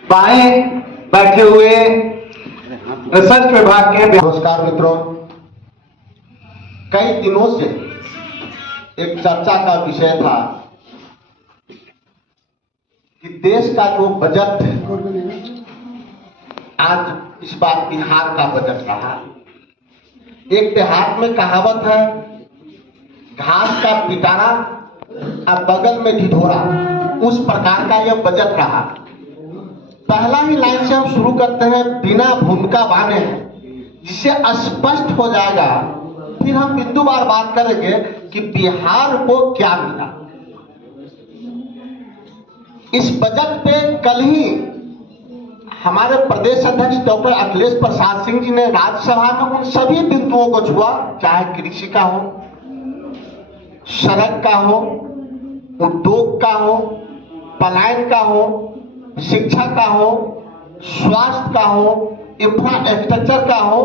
बाएं बैठे हुए रिसर्च विभाग के। नमस्कार मित्रों, कई दिनों से एक चर्चा का विषय था कि देश का जो बजट आज इस बार बिहार का बजट रहा। एक देहात में कहावत है, घास का पिटारा अब बगल में ढिढोरा, उस प्रकार का यह बजट रहा। पहला ही लाइन से हम शुरू करते हैं, बिना भूमिका बांधे, जिससे स्पष्ट हो जाएगा। फिर हम बिंदुवार बात करेंगे कि बिहार को क्या मिला। इस बजट पे कल ही हमारे प्रदेश अध्यक्ष डॉक्टर अखिलेश प्रसाद सिंह जी ने राज्यसभा में उन सभी बिंदुओं को छुआ, चाहे कृषि का हो, सड़क का हो, उद्योग का हो, पलायन का हो, शिक्षा का हो, स्वास्थ्य का हो, इंफ्रास्ट्रक्चर का हो,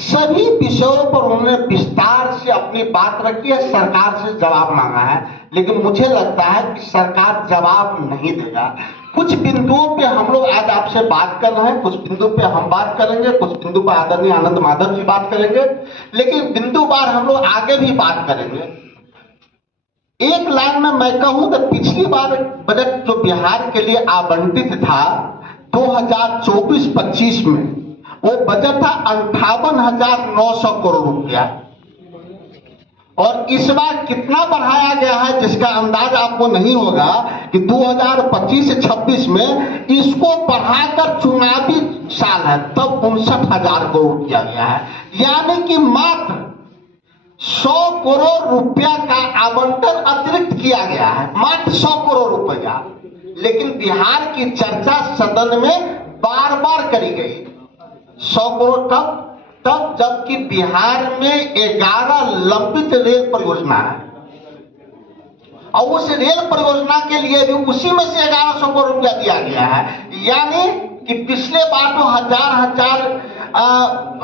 सभी विषयों पर उन्होंने विस्तार से अपनी बात रखी है। सरकार से जवाब मांगा है, लेकिन मुझे लगता है कि सरकार जवाब नहीं देगा। कुछ बिंदुओं पे हम लोग आज आपसे बात कर रहे हैं, कुछ बिंदु पे हम बात करेंगे, कुछ बिंदु पर आदरणीय आनंद माधव जी बात करेंगे, लेकिन बिंदुवार हम लोग आगे भी बात करेंगे। एक लाइन में मैं कहूं तो पिछली बार बजट जो बिहार के लिए आवंटित था 2024-25 में, वो बजट था 58,900 करोड़ रुपया, और इस बार कितना बढ़ाया गया है जिसका अंदाज आपको नहीं होगा कि 2025-26 में इसको बढ़ाकर चुनावी साल है तब 59,000 करोड़ किया गया है। यानी कि मात्र 100 करोड़ रुपया का आवंटन अतिरिक्त किया गया है, मात्र 100 करोड़ रुपया। लेकिन बिहार की चर्चा सदन में बार बार करी गई। 100 करोड़ तब जबकि बिहार में 11 लंबित रेल परियोजना है, और उस रेल परियोजना के लिए भी उसी में से 1100 करोड़ रुपया दिया गया है। यानी कि पिछले बार तो हजार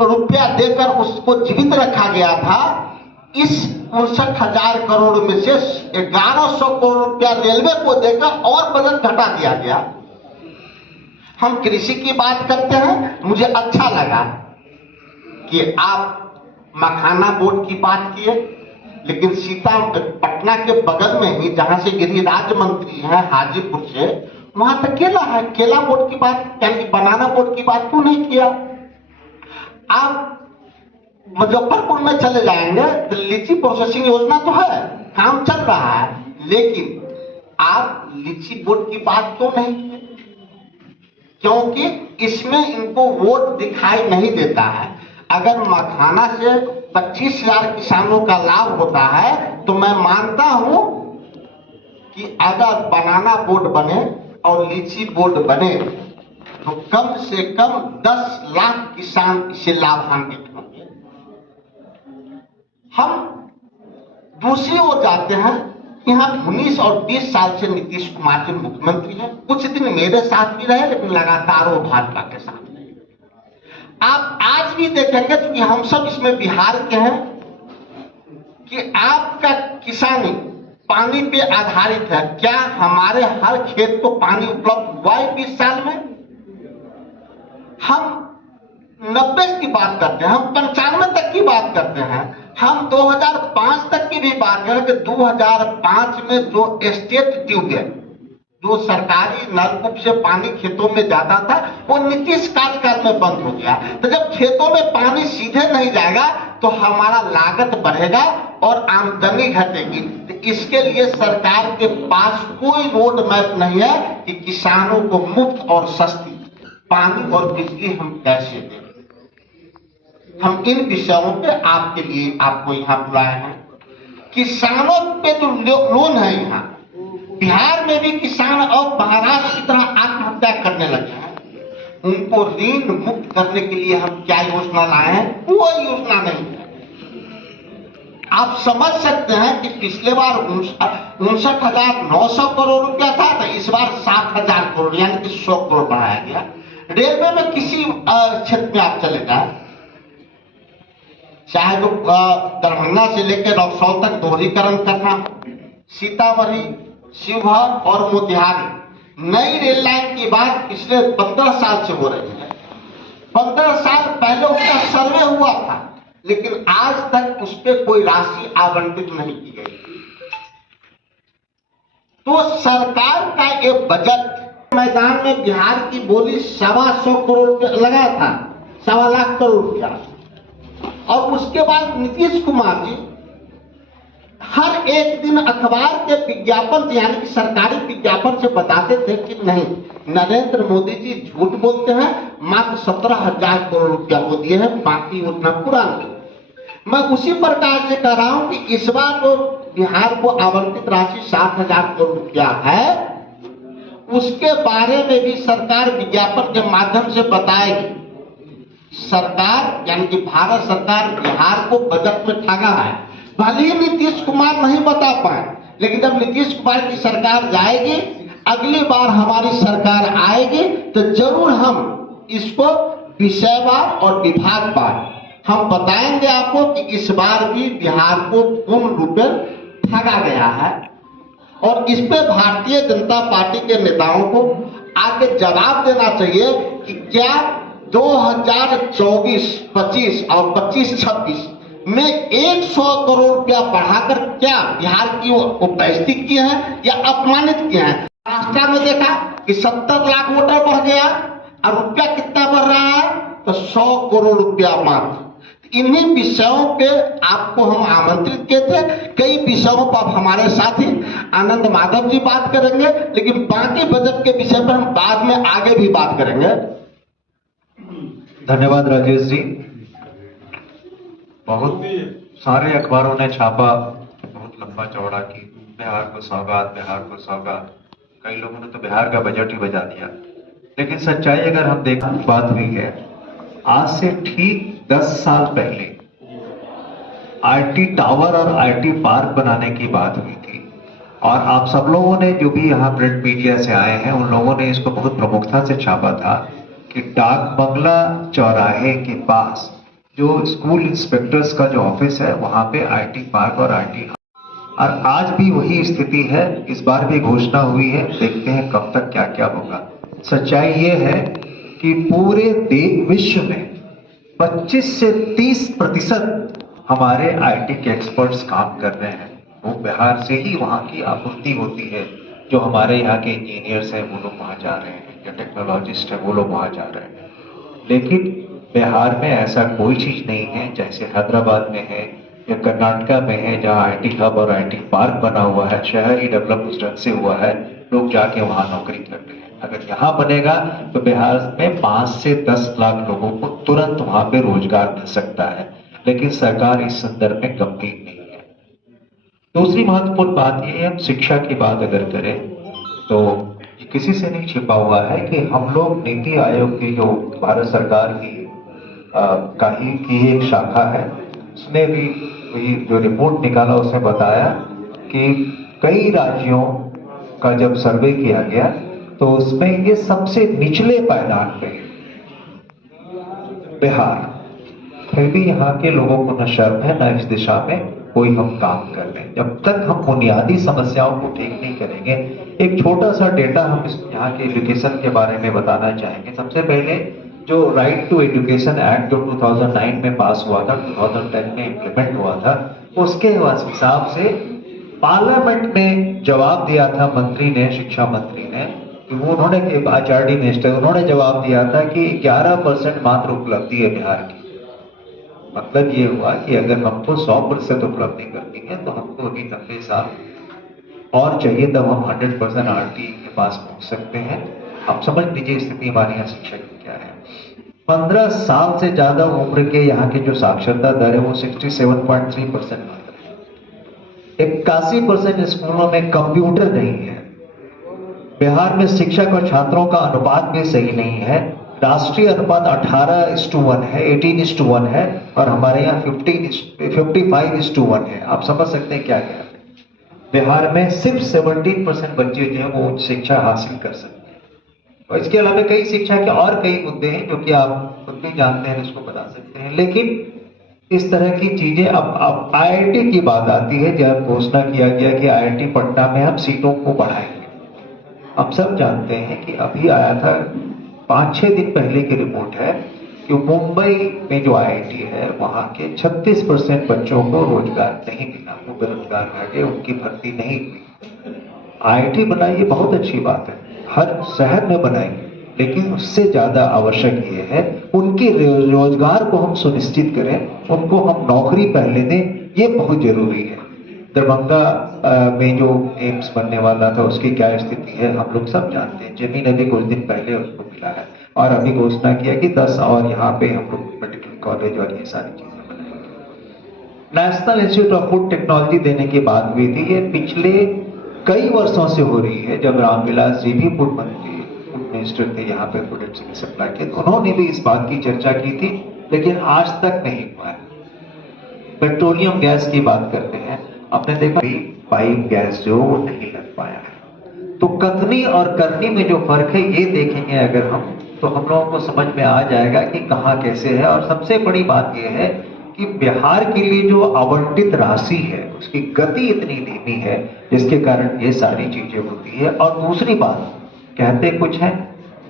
रुपया देकर उसको जीवित रखा गया था। इस 59,000 करोड़ में से 1100 करोड़ रुपया रेलवे को देकर और बजट घटा दिया गया। हम कृषि की बात करते हैं। मुझे अच्छा लगा कि आप मखाना बोर्ड की बात किए, लेकिन पटना के बगल में ही जहां से गिरिराज मंत्री हैं हाजीपुर से, वहां तक केला है। केला बोर्ड की बात, यानी बनाना बोर्ड की बात क्यों नहीं किया? आप मुजफ्फरपुर में चले जाएंगे तो लीची प्रोसेसिंग योजना तो है, काम चल रहा है, लेकिन आप लीची बोर्ड की बात क्यों नहीं किए? क्योंकि इसमें इनको वोट दिखाई नहीं देता है। अगर मखाना से 25,000 किसानों का लाभ होता है तो मैं मानता हूं कि अगर बनाना बोर्ड बने और लीची बोर्ड बने तो कम से कम 10 लाख किसान इससे लाभान्वित होंगे। हम दूसरी ओर जाते हैं। यहाँ 19 और 20 साल से नीतीश कुमार जी मुख्यमंत्री हैं। कुछ दिन मेरे साथ भी रहे, लेकिन लगातार वो भाजपा के साथ रहे। आप आज भी देखेंगे, क्योंकि हम सब इसमें बिहार के हैं, कि आपका किसानी पानी पे आधारित है। क्या हमारे हर खेत को पानी उपलब्ध हुआ है 20 साल में? हम 90 की बात करते हैं, हम 95 तक की बात करते हैं, हम 2005 तक की भी बात करें कि 2005 में जो स्टेट ट्यूबवेल, जो सरकारी नलकूप से पानी खेतों में जाता था, वो नीतीश कार्यकाल में बंद हो गया। तो जब खेतों में पानी सीधे नहीं जाएगा तो हमारा लागत बढ़ेगा और आमदनी घटेगी। तो इसके लिए सरकार के पास कोई रोड मैप नहीं है कि किसानों को मुफ्त और सस्ती पानी और बिजली हम कैसे दें। हम इन विषयों पे आपके लिए आपको यहाँ बुलाए हैं। किसानों पे जो लोन है, यहाँ बिहार में भी किसान अब महाराष्ट्र की तरह आत्महत्या करने लगे हैं। उनको ऋण मुक्त करने के लिए हम क्या योजना लाए हैं? कोई योजना नहीं है। आप समझ सकते हैं कि पिछले बार 59,900 करोड़ रुपया था, तो इस बार 7,000 करोड़ यानी कि 100 करोड़ बढ़ाया गया। रेलवे में किसी क्षेत्र में आप चले जाए, चाहे जो दरभंगा से लेकर रक्सौल तक दोहरीकरण करना, सीतामढ़ी, शिवहर और मोतिहारी, नई रेल लाइन की बात पिछले 15 साल से हो रही है। 15 साल पहले उसका सर्वे हुआ था, लेकिन आज तक उस पर कोई राशि आवंटित नहीं की गई। तो सरकार का ये बजट मैदान में बिहार की बोली 125 करोड़ रुपया लगा था, 1.25 लाख करोड़ रुपया। और उसके बाद नीतीश कुमार जी हर एक दिन अखबार के विज्ञापन से, यानी कि सरकारी विज्ञापन से बताते थे कि नहीं, नरेंद्र मोदी जी झूठ बोलते हैं, मात्र 17,000 करोड़ रुपया को दिए हैं, बाकी उतना पुराना। मैं उसी प्रकार से कह रहा हूं कि इस बार जो बिहार को आवंटित राशि 60,000 करोड़ रुपया है, उसके बारे में भी सरकार विज्ञापन के माध्यम से बताएगी। सरकार यानी कि भारत सरकार बिहार को बजट में ठगा है। भले ही नीतीश कुमार नहीं बता पाए, लेकिन जब नीतीश कुमार की सरकार जाएगी, अगली बार हमारी सरकार आएगी, तो जरूर हम इसको विषयवार और विभागवार हम बताएंगे आपको कि इस बार भी बिहार को पूर्ण रूप में ठगा गया है। और इस पे भारतीय जनता पार्टी के नेताओं को आगे जवाब देना चाहिए कि क्या 2024, 25 और 25-26 में 100 करोड़ रुपया बढ़ाकर क्या बिहार की वो बेइज्जती किए हैं या अपमानित किए हैं। महाराष्ट्र में देखा कि 70 लाख वोटर बढ़ गया और रुपया कितना बढ़ रहा है, तो 100 करोड़ रुपया मात्र। इन्हीं विषयों पे आपको हम आमंत्रित किए थे। कई विषयों पर हमारे साथी आनंद माधव जी बात करेंगे, लेकिन बाकी बजट के विषय पर हम बाद में आगे भी बात करेंगे। धन्यवाद राजेश जी। बहुत सारे अखबारों ने छापा, बहुत लंबा चौड़ा कि बिहार को सौगात, बिहार को सौगात। कई लोगों ने तो बिहार का बजट ही बजा दिया। लेकिन सच्चाई अगर हम देखें, बात हुई है आज से ठीक 10 साल पहले आईटी टावर और आईटी पार्क बनाने की बात हुई थी। और आप सब लोगों ने, जो भी यहाँ प्रिंट मीडिया से आए हैं, उन लोगों ने इसको बहुत प्रमुखता से छापा था कि डाक बंगला चौराहे के पास जो स्कूल इंस्पेक्टर्स का जो ऑफिस है, वहां पे आईटी पार्क और आईटी, और आज भी वही स्थिति है। इस बार भी घोषणा हुई है, देखते हैं कब तक क्या क्या होगा। सच्चाई ये है कि पूरे विश्व में 25 से 30% हमारे आईटी के एक्सपर्ट्स काम कर रहे हैं। वो बिहार से ही वहां की आपूर्ति होती है। जो हमारे यहाँ के इंजीनियर्स हैं वो लोग वहां जा रहे हैं, या टेक्नोलॉजिस्ट है वो लोग वहां जा रहे हैं। लेकिन बिहार में ऐसा कोई चीज नहीं है जैसे हैदराबाद में है या कर्नाटका में है, जहाँ आईटी हब और आईटी पार्क बना हुआ है, शहर ही डेवलप उस ढंग से हुआ है, लोग जाके वहां नौकरी कर रहे हैं। अगर यहाँ बनेगा तो बिहार में 5 से 10 लाख लोगों को तुरंत वहां पे रोजगार मिल सकता है। लेकिन सरकार इस संदर्भ में गंभीर नहीं है। दूसरी महत्वपूर्ण बात यह है, हम शिक्षा की बात अगर करें तो किसी से नहीं छिपा हुआ है कि हम लोग नीति आयोग की, जो भारत सरकार की एक शाखा है, उसने भी जो रिपोर्ट निकाला उसने बताया कि कई राज्यों का जब सर्वे किया गया तो उसमें ये सबसे निचले पायदान पे बिहार। फिर भी यहाँ के लोगों को न शर्म है न इस दिशा में कोई हम काम कर रहे हैं। जब तक हम बुनियादी समस्याओं को ठीक नहीं करेंगे, एक छोटा सा डेटा हम यहाँ के एजुकेशन के बारे में बताना चाहेंगे। सबसे पहले जो राइट टू एजुकेशन एक्ट जो 2009 में पास हुआ था, 2010 में इम्प्लीमेंट हुआ था, उसके हिसाब से पार्लियामेंट में जवाब दिया था मंत्री ने, शिक्षा मंत्री ने, कि वो उन्होंने, आचार्य मिनिस्टर, उन्होंने जवाब दिया था कि 11% मात्र उपलब्धि है बिहार की। मतलब ये हुआ कि अगर हमको 100% उपलब्धि करनी है तो हमको अभी 90 साल और चाहिए, तब हम 100% आरटी के पास पहुंच सकते हैं। आप समझ लीजिए स्थिति हमारे यहाँ शिक्षा की क्या है। 15 साल से ज्यादा उम्र के यहाँ की जो साक्षरता दर है वो 67.3% मात्र है। 81% स्कूलों में कंप्यूटर नहीं है। बिहार में शिक्षक और छात्रों का अनुपात भी सही नहीं है। राष्ट्रीय अनुपात 18:1 है, 18:1 है, और हमारे यहाँ 55:1 है। आप समझ सकते हैं क्या क्या है। बिहार में सिर्फ 17% बच्चे जो है वो उच्च शिक्षा हासिल कर सकते हैं। और इसके अलावा कई शिक्षा के और कई मुद्दे हैं जो कि आप खुद भी जानते हैं, इसको बता सकते हैं। लेकिन इस तरह की चीजें, अब आईआईटी की बात आती है, जब घोषणा किया गया कि आईआईटी पटना में हम सीटों को बढ़ाएंगे, हम सब जानते हैं कि अभी आया था 5-6 दिन पहले की रिपोर्ट है कि मुंबई में जो आईआईटी है वहां के 36% बच्चों को रोजगार नहीं मिला, वो बेरोजगार रह गए, उनकी भर्ती नहीं हुई। आईआईटी बनाई ये बहुत अच्छी बात है, हर शहर में बनाएंगे, लेकिन उससे ज्यादा आवश्यक ये है उनके रोजगार को हम सुनिश्चित करें, उनको हम नौकरी पहले दें, ये बहुत जरूरी है। दरभंगा में जो एम्स बनने वाला था उसकी क्या स्थिति है हम लोग सब जानते हैं। जमीन अभी कुछ दिन पहले उसको मिला है और अभी घोषणा किया कि 10 और यहाँ पे हम लोग मेडिकल कॉलेज और ये सारी चीजें बनाएंगे। National institute of food technology देने की बात हुई थी, ये पिछले कई वर्षों से हो रही है। जब रामविलास जी भी फूड मंत्री, फूड मिनिस्टर थे यहाँ पे, फूड एंड सिविल सप्लाई के, तो उन्होंने भी इस बात की चर्चा की थी, लेकिन आज तक नहीं हुआ है। पेट्रोलियम गैस की बात करते हैं, आपने देखा पाइप गैस जो वो नहीं लग पाया है। तो कथनी और करनी में जो फर्क है ये देखेंगे अगर हम, तो हम लोगों को समझ में आ जाएगा कि कहाँ कैसे है। और सबसे बड़ी बात यह है कि बिहार के लिए जो आवंटित राशि है उसकी गति इतनी धीमी है जिसके कारण ये सारी चीजें होती है। और दूसरी बात, कहते कुछ है,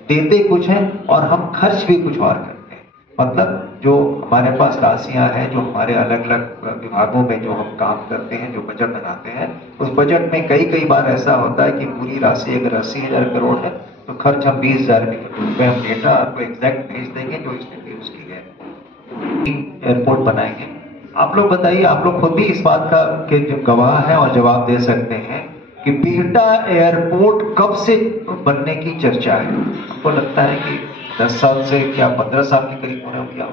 देते कुछ है और हम खर्च भी कुछ और करते हैं। मतलब जो हमारे पास राशियां हैं, जो हमारे अलग अलग विभागों में जो हम काम करते हैं, जो बजट बनाते हैं, उस बजट में कई बार ऐसा होता है कि पूरी राशि अगर 80,000 करोड़ है तो खर्च हम 20,000 रुपए हम डेटा आपको एग्जैक्ट भेज देंगे जो स्थिति उसकी है। एयरपोर्ट बनाएंगे, आप लोग बताइए, आप लोग खुद भी इस बात का के जो गवाह हैं और जवाब दे सकते हैं कि बिहटा एयरपोर्ट कब से बनने की चर्चा है। हमको लगता है कि 10 साल से क्या 15 साल के करीब होने गया,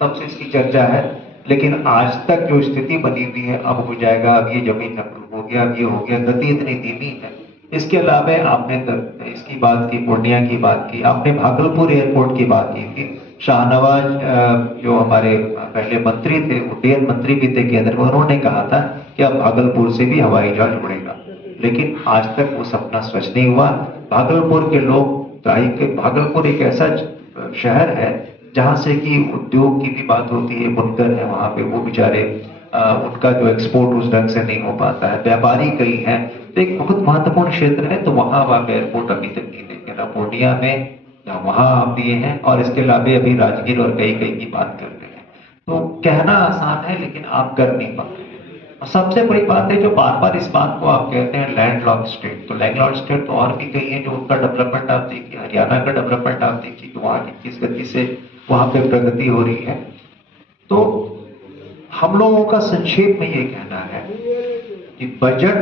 तब से इसकी चर्चा है, लेकिन आज तक जो स्थिति बनी हुई है, अब हो जाएगा, अब ये जमीन अप्रूव हो गया, अब ये हो गया, गति इतनी धीमी है। इसके अलावा आपने इसकी बात की, पूर्णिया की बात की, आपने भागलपुर एयरपोर्ट की बात की थी। शाहनवाज जो हमारे पहले मंत्री थे, उड्डयन मंत्री भी थे केंद्र में, उन्होंने कहा था कि अब भागलपुर से भी हवाई जहाज उड़ेगा, लेकिन आज तक वो सपना सच नहीं हुआ। भागलपुर के लोग, भागलपुर एक ऐसा शहर है जहां से कि उद्योग की भी बात होती है, बुनकर है वहां पे, वो बेचारे उनका जो एक्सपोर्ट उस ढंग से नहीं हो पाता है, व्यापारी कई हैं, तो एक बहुत महत्वपूर्ण क्षेत्र है। तो वहां आप एयरपोर्ट अभी तक नहीं देखे ना पूर्णिया में, ना वहां आप दिए हैं, और इसके अलावा अभी राजगीर और कई की बात कर रहे हैं। तो कहना आसान है लेकिन आप कर नहीं पाते। और सबसे बड़ी बात है, जो बार बार इस बात को आप कहते हैं लैंडलॉक्ड स्टेट, तो लैंडलॉक्ड स्टेट तो और भी कई है जो उनका डेवलपमेंट आप देखिए, हरियाणा का डेवलपमेंट आप देखिए, तो वहां की किस गति से वहां पे प्रगति हो रही है। तो हम लोगों का संक्षेप में ये कहना है कि बजट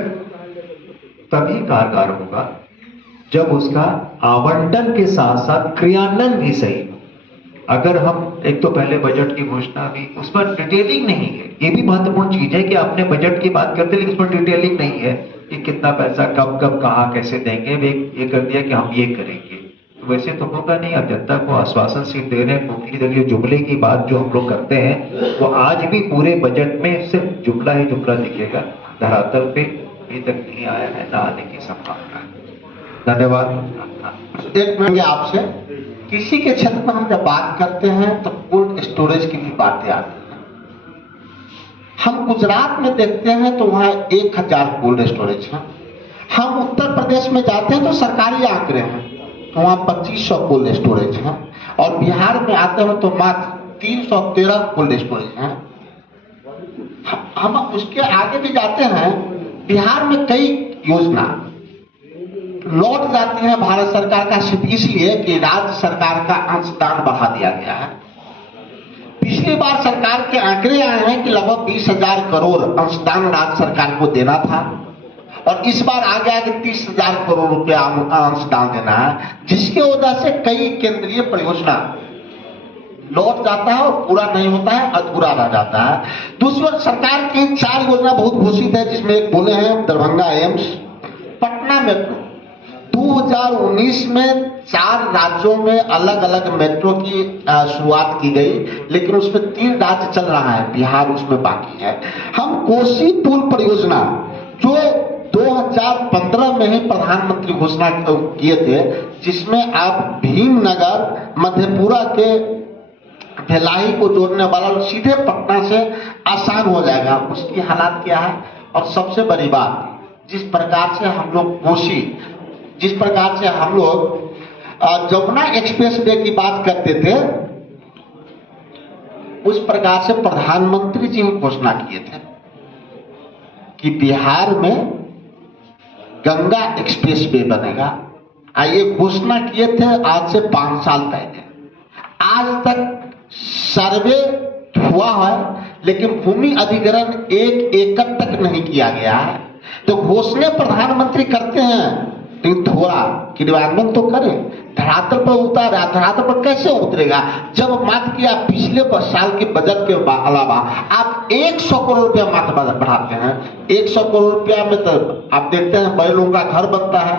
तभी कारगर होगा जब उसका आवंटन के साथ साथ क्रियान्वयन भी सही हो। अगर हम एक तो पहले बजट की घोषणा भी, उस पर डिटेलिंग नहीं है, ये भी महत्वपूर्ण चीज है कि आपने बजट की बात करते लेकिन उसमें डिटेलिंग नहीं है कि कितना पैसा कब कब कहाँ कैसे देंगे। ये कर दिया कि हम ये करेंगे, तो वैसे तो होगा नहीं। अब जनता को आश्वासन सिर्फ दे रहे हैं, मुखली दलीय जुमले की बात जो हम लोग करते हैं वो आज भी पूरे बजट में सिर्फ जुमला ही जुमला दिखेगा, धरातल पे अभी तक नहीं आया है, ना आने की संभावना है। धन्यवाद। एक मिनट आपसे, कृषि के क्षेत्र में हम जब बात करते हैं तो कोल्ड स्टोरेज की भी बातें आती हैं। हम गुजरात में देखते हैं तो वहां 1000 कोल्ड स्टोरेज है। हम उत्तर प्रदेश में जाते हैं तो सरकारी आंकड़े हैं, तो वहां 2500 कोल्ड स्टोरेज है। और बिहार में आते हैं तो मात्र 313 कोल्ड स्टोरेज है। हम उसके आगे भी जाते हैं, बिहार में कई योजना लौट जाती है भारत सरकार का सिर्फ इसलिए कि राज्य सरकार का अंशदान बढ़ा दिया गया है। पिछली बार सरकार के आंकड़े आए हैं कि लगभग 20,000 करोड़ अंशदान राज्य सरकार को देना था, और इस बार आ गया कि 30,000 करोड़ रुपया अंशदान देना है, जिसके वजह से कई केंद्रीय परियोजना लौट जाता है और पूरा नहीं होता है, अधूरा रह जाता है। दूसरी ओर सरकार की 4 योजना बहुत घोषित है, जिसमें एक बोले हैं दरभंगा एम्स, पटना मेट्रो। 2019 में 4 राज्यों में अलग अलग मेट्रो की शुरुआत की गई, लेकिन उसमें 3 राज्य चल रहा है, बिहार उसमें बाकी है। हम कोसी पुल परियोजना जो 2015 में ही प्रधानमंत्री घोषणा किए थे, जिसमें आप भीमनगर मधेपुरा के भिलाई को जोड़ने वाला सीधे पटना से आसान हो जाएगा, उसकी हालात क्या है। और सबसे बड़ी बात, जिस प्रकार से हम लोग कोसी जिस प्रकार से हम लोग जमुना एक्सप्रेस वे की बात करते थे, उस प्रकार से प्रधानमंत्री जी घोषणा किए थे कि बिहार में गंगा एक्सप्रेस वे बनेगा। ये घोषणा किए थे आज से 5 साल पहले। आज तक सर्वे हुआ है, लेकिन भूमि अधिग्रहण 1 एकड़ तक नहीं किया गया है। तो घोषणा प्रधानमंत्री करते हैं, लेकिन थोड़ा क्रियान्वयन तो करें। धरातल पर उतारा, धरातल पर कैसे उतरेगा जब मात्र किया पिछले साल के बजट के अलावा आप 100 करोड़ रुपया मात्र बढ़ाते हैं। 100 करोड़ रुपया में तो आप देखते हैं बड़े लोगों का घर बनता है,